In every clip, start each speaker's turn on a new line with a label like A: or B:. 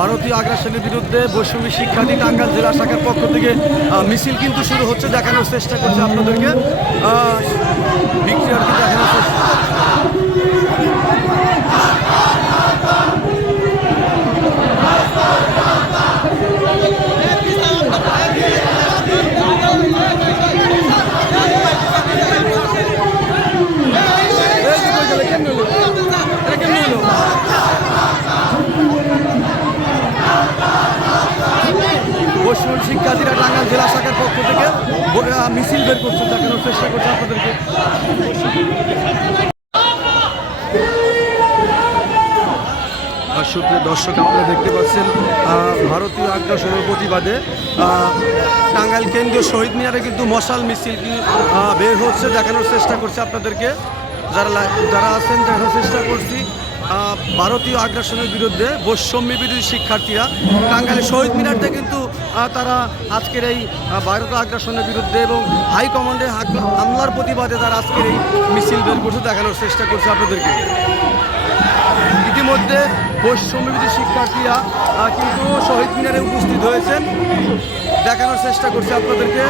A: ভারতীয় আগ্রাসনের বিরুদ্ধে বৈষম্য শিক্ষার্থী টাঙ্গাইল জেলা শাখার পক্ষ থেকে মিছিল কিন্তু শুরু হচ্ছে, দেখানোর চেষ্টা করছে আপনাদেরকে। ভিক্টোরিয়াকে দেখানোর চেষ্টা মিছিল বের করছে, দেখানোর চেষ্টা করছে আপনাদেরকে। সুপ্রিয় দর্শক, আপনারা দেখতে পাচ্ছেন ভারতীয় আগ্রাসনের প্রতিবাদে টাঙ্গাইল কেন্দ্রীয় শহীদ মিনারে কিন্তু মশাল মিছিল বের হচ্ছে, দেখানোর চেষ্টা করছে আপনাদেরকে। যারা যারা আছেন, দেখানোর চেষ্টা করছি। ভারতীয় আগ্রাসনের বিরুদ্ধে বৈষম্য বিরোধী শিক্ষার্থীরা টাঙ্গাইলের শহীদ মিনারটা কিন্তু তারা আজকের এই ভারত আগ্রাসনের বিরুদ্ধে এবং হাইকমান্ডের হাগ- হামলার প্রতিবাদে তারা আজকের এই মিছিল বের করছে, দেখানোর চেষ্টা করছে আপনাদেরকে। ইতিমধ্যে বৈষম্যবিধি শিক্ষার্থীরা কিন্তু শহীদ মিনারে উপস্থিত হয়েছেন। দেখানোর চেষ্টা করছে আপনাদেরকে।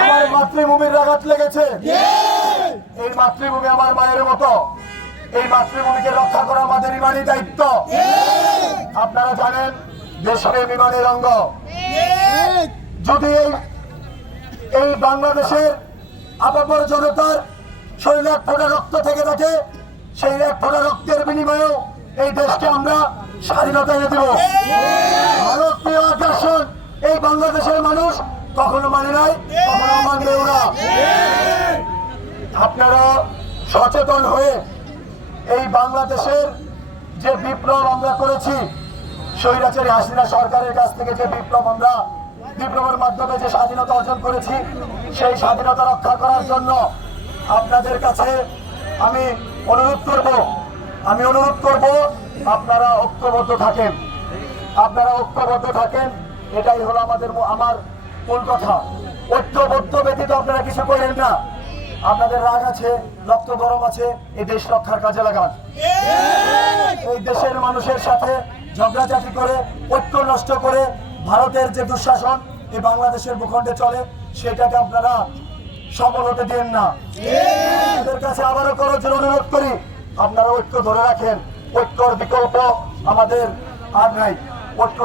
B: আমার মাতৃভূমির আঘাত লেগেছে। এই মাতৃভূমি আমার মায়ের মতো। এই মাতৃভূমিকে রক্ষা করা আমাদের ইমানই দায়িত্ব। আপনারা জানেন, দেশপ্রেম ইমানের অঙ্গ। যদি এই এই বাংলাদেশের আপামর জনতার শরীরে এক ফোটা রক্ত থেকে থাকে, সেই এক ফোটা রক্তের বিনিময়েও এই দেশকে আমরা স্বাধীনতা এনে দেব। ভারতীয় আগ্রাসন, এই বাংলাদেশের মানুষ কখনো মানে নাই, কখনো মানবেও না আপনারা সচেতন হয়ে এই বাংলাদেশের যে বিপ্লব আমরা করেছি, স্বৈরাচারী হাসিনা সরকারের কাছ থেকে যে বিপ্লব আমরা, বিপ্লবের মাধ্যমে যে স্বাধীনতা অর্জন করেছি, সেই স্বাধীনতা রক্ষা করার জন্য আপনাদের কাছে আমি অনুরোধ করব, আমি অনুরোধ করব আপনারা ঐক্যবদ্ধ থাকেন। আপনারা ঐক্যবদ্ধ থাকেন এটাই হলো আমাদের আমার মূল কথা। ঐক্যবদ্ধ ব্যতীত আপনারা কিছু করেন না। আপনাদের রাগ আছে রক্ত গরম আছে এই দেশ রক্ষার কাজে লাগান। এই দেশের মানুষের সাথে ঝগড়াঝাটি করে ঐক্য নষ্ট করে ভারতের যে দুঃশাসন এই বাংলাদেশের ভূখণ্ডে চলে সেটাকে আপনারা সফল হতে দিন না। আপনাদের কাছে আবারও করার জন্য অনুরোধ করি আপনারা ঐক্য ধরে রাখেন। ঐক্যর বিকল্প আমাদের আর নাই। ঐক্য